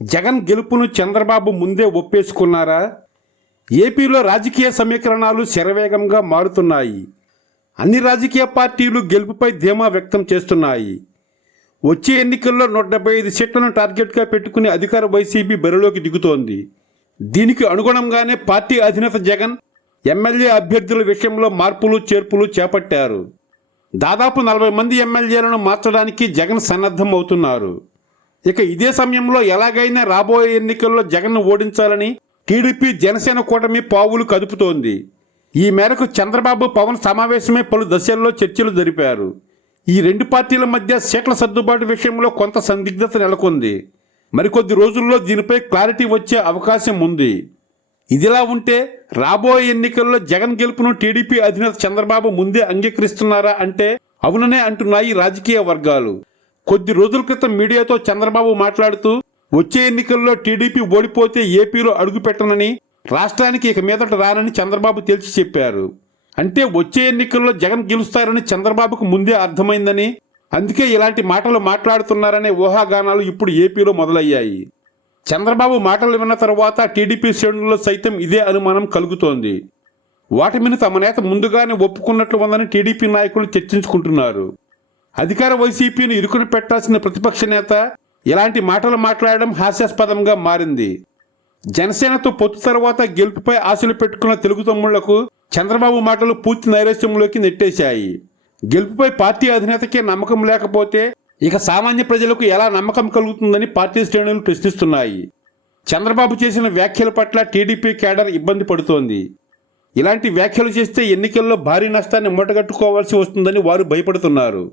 జగన్ గెలుపును చంద్రబాబు ముందే ఒప్పేసుకున్నారా? ఏపీలో రాజకీయ సమీకరణాలు శరవేగంగా మారుతున్నాయి. అన్ని రాజకీయ పార్టీలు గెలుపుపై ధీమా వ్యక్తం చేస్తున్నాయి. వచ్చే ఎన్నికల్లో నూట డెబ్బై ఐదు సీట్లను టార్గెట్గా పెట్టుకుని అధికార వైసీపీ బరిలోకి దిగుతోంది. దీనికి అనుగుణంగానే పార్టీ అధినేత జగన్ ఎమ్మెల్యే అభ్యర్థుల విషయంలో మార్పులు చేర్పులు చేపట్టారు. దాదాపు నలభై మంది ఎమ్మెల్యేలను మార్చడానికి జగన్ సన్నద్ధం అవుతున్నారు ఇక ఇదే సమయంలో ఎలాగైనా రాబోయే ఎన్నికల్లో జగన్ను ఓడించాలని టీడీపీ జనసేన కూటమి పావులు కదుపుతోంది. ఈ మేరకు చంద్రబాబు పవన్ సమావేశమే పలు దశల్లో చర్చలు జరిపారు. ఈ రెండు పార్టీల మధ్య సీట్ల సర్దుబాటు విషయంలో కొంత సందిగ్ధత నెలకొంది. మరికొద్ది రోజుల్లో దీనిపై క్లారిటీ వచ్చే అవకాశం ఉంది. ఇదిలా ఉంటే రాబోయే ఎన్నికల్లో జగన్ గెలుపును టీడీపీ అధినేత చంద్రబాబు ముందే అంగీకరిస్తున్నారా అంటే అవుననే అంటున్నాయి రాజకీయ వర్గాలు. కొద్ది రోజుల క్రితం మీడియాతో చంద్రబాబు మాట్లాడుతూ వచ్చే ఎన్నికల్లో టీడీపీ ఓడిపోతే ఏపీలో అడుగుపెట్టనని రాష్ట్రానికి ఇక మీదట రానని చంద్రబాబు తేల్చి చెప్పారు. అంటే వచ్చే ఎన్నికల్లో జగన్ గెలుస్తారని చంద్రబాబుకు ముందే అర్థమైందని అందుకే ఇలాంటి మాటలు మాట్లాడుతున్నారనే ఊహాగానాలు ఇప్పుడు ఏపీలో మొదలయ్యాయి. చంద్రబాబు మాటలు విన్న తర్వాత టీడీపీ శ్రేణుల్లో సైతం ఇదే అనుమానం కలుగుతోంది. ఓటమిని తమ నేత ముందుగానే ఒప్పుకున్నట్లు ఉందని టీడీపీ నాయకులు చర్చించుకుంటున్నారు. అధికార వైసీపీని ఇరుకున పెట్టాల్సిన ప్రతిపక్ష నేత ఇలాంటి మాటలు మాట్లాడడం హాస్యాస్పదంగా మారింది. జనసేనతో పొత్తు తర్వాత గెలుపుపై ఆశలు పెట్టుకున్న తెలుగు తమ్ముళ్ళకు చంద్రబాబు మాటలు పూర్తి నైరాశ్యంలోకి నెట్టేశాయి. గెలుపుపై పార్టీ అధినేతకే నమ్మకం లేకపోతే ఇక సామాన్య ప్రజలకు ఎలా నమ్మకం కలుగుతుందని పార్టీ శ్రేణులు ప్రశ్నిస్తున్నాయి. చంద్రబాబు చేసిన వ్యాఖ్యల పట్ల టీడీపీ కేడర్ ఇబ్బంది పడుతోంది. ఇలాంటి వ్యాఖ్యలు చేస్తే ఎన్నికల్లో భారీ నష్టాన్ని మూటగట్టుకోవాల్సి వస్తుందని వారు భయపడుతున్నారు.